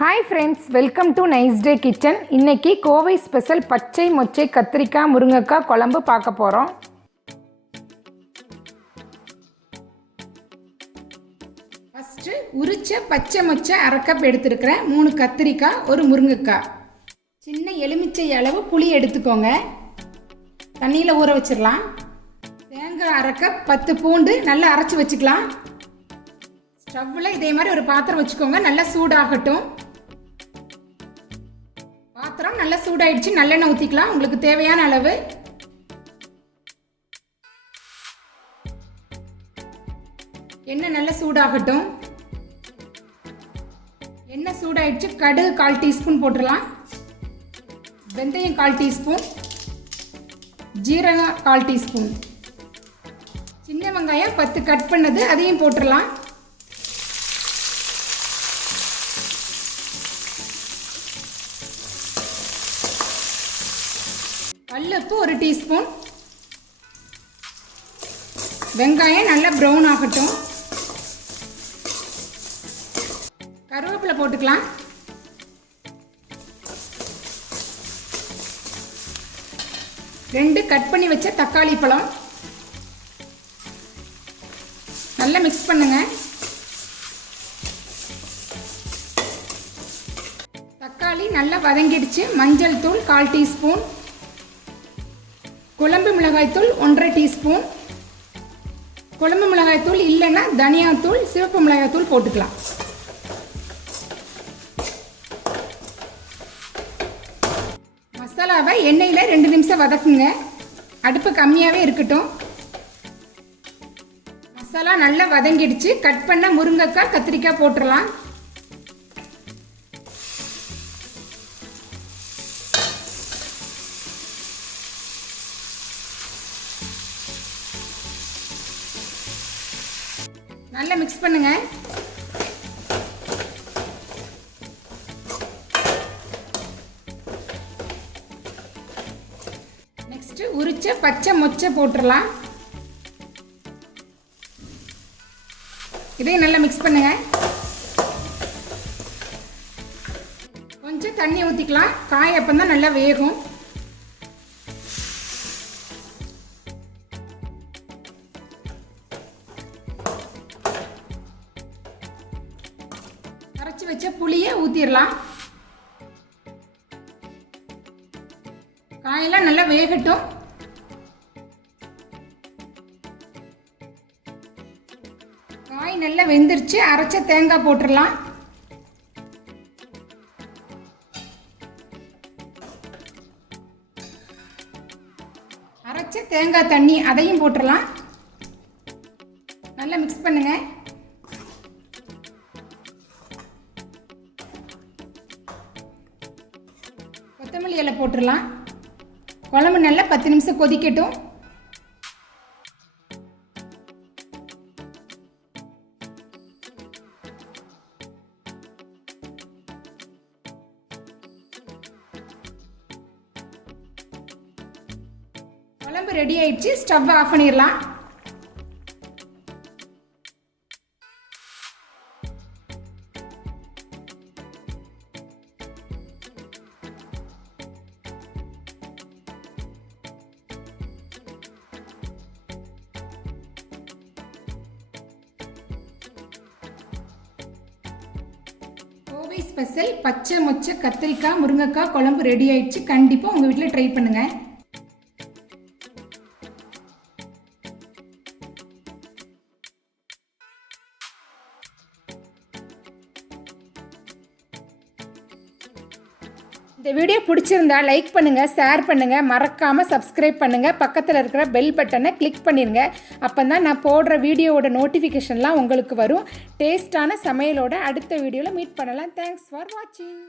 Hi friends, welcome to nice day kitchen. இன்றைக்கி Kovai special பச்சை மொச்சை கத்திரிக்காய் முருங்கைக்காய் குழம்பு பார்க்க போகிறோம். ஃபஸ்ட்டு உரிச்ச பச்சை மொச்சை அரை கப் எடுத்துருக்கிறேன். 3 கத்திரிக்காய், ஒரு முருங்கைக்காய், சின்ன எலுமிச்சை அளவு புளி எடுத்துக்கோங்க. தண்ணியில் ஊற வச்சிடலாம். தேங்காய் அரை கப், 10 பூண்டு நல்லா அரைச்சி வச்சுக்கலாம். ஸ்டவ்வில் இதே மாதிரி ஒரு பாத்திரம் வச்சுக்கோங்க. நல்லா சூடாகட்டும். பாத்திரம் நல்லா சூடாயிடுச்சு. நல்லெண்ணெய் ஊற்றிக்கலாம் உங்களுக்கு தேவையான அளவு. எண்ணெய் நல்லா சூடாகட்டும். எண்ணெய் சூடாயிடுச்சு. கடுகு 1/4 டீஸ்பூன் போட்டுடலாம். வெந்தயம் 1/4 டீஸ்பூன், ஜீரகம் 1/4 டீஸ்பூன், சின்ன வெங்காயம் 10 கட் பண்ணது அதையும் போட்டுடலாம். கல்லுப்பு 1 டீஸ்பூன். வெங்காயம் நல்லா ப்ரௌன் ஆகட்டும். கருவேப்பிலை போட்டுக்கலாம். ரெண்டு கட் பண்ணி வச்ச தக்காளி பழம் நல்லா மிக்ஸ் பண்ணுங்க. தக்காளி நல்லா வதங்கிடுச்சு. மஞ்சள் தூள் 1/4 டீஸ்பூன், குழம்பு மிளகாய்த்தூள் 1/2 டீஸ்பூன். குழம்பு மிளகாய்த்தூள் இல்லைன்னா தனியாத்தூள், சிவப்பு மிளகாய்த்தூள் போட்டுக்கலாம். மசாலாவை எண்ணெயில் 2 நிமிஷம் வதக்குங்க. அடுப்பு கம்மியாகவே இருக்கட்டும். மசாலா நல்லா வதங்கிடுச்சு. கட் பண்ண முருங்கைக்காய், கத்திரிக்காய் போட்டுடலாம். நல்லா மிக்ஸ் பண்ணுங்க. நெக்ஸ்ட் உரிச்ச பச்சை மொச்சை போட்டுடலாம். இதையும் நல்லா மிக்ஸ் பண்ணுங்க. கொஞ்சம் தண்ணி ஊற்றிக்கலாம். காய் அப்பந்தான் நல்லா வேகும். அரைச்சி வச்ச புளியை ஊற்றிடலாம். காயெல்லாம் நல்லா வேகட்டும். காய் நல்லா வெந்துருச்சு. அரைச்ச தேங்காய் போட்டுடலாம். அரைச்ச தேங்காய் தண்ணி அதையும் போட்டுடலாம். நல்லா மிக்ஸ் பண்ணுங்க. கொத்தமல்லி இலை போட்டுடலாம். குழம்பு நல்லா 10 நிமிஷம் கொதிக்கட்டும். குழம்பு ரெடி ஆயிடுச்சு. ஸ்டவ் ஆஃப் பண்ணிடலாம். கோவை ஸ்பெஷல் பச்சை மொச்சை கத்திரிக்காய் முருங்கைக்காய் குழம்பு ரெடி ஆயிடுச்சு. கண்டிப்பாக உங்கள் வீட்டில் ட்ரை பண்ணுங்க. இந்த வீடியோ பிடிச்சிருந்தா லைக் பண்ணுங்கள், ஷேர் பண்ணுங்கள், மறக்காமல் சப்ஸ்கிரைப் பண்ணுங்கள். பக்கத்தில் இருக்கிற பெல் பட்டனை கிளிக் பண்ணிடுங்க. அப்போ தான் நான் போடுற வீடியோவோட நோட்டிஃபிகேஷன்லாம் உங்களுக்கு வரும். டேஸ்டான சமையலோட அடுத்த வீடியோவில் மீட் பண்ணலாம். தேங்க்ஸ் ஃபார் வாட்சிங்.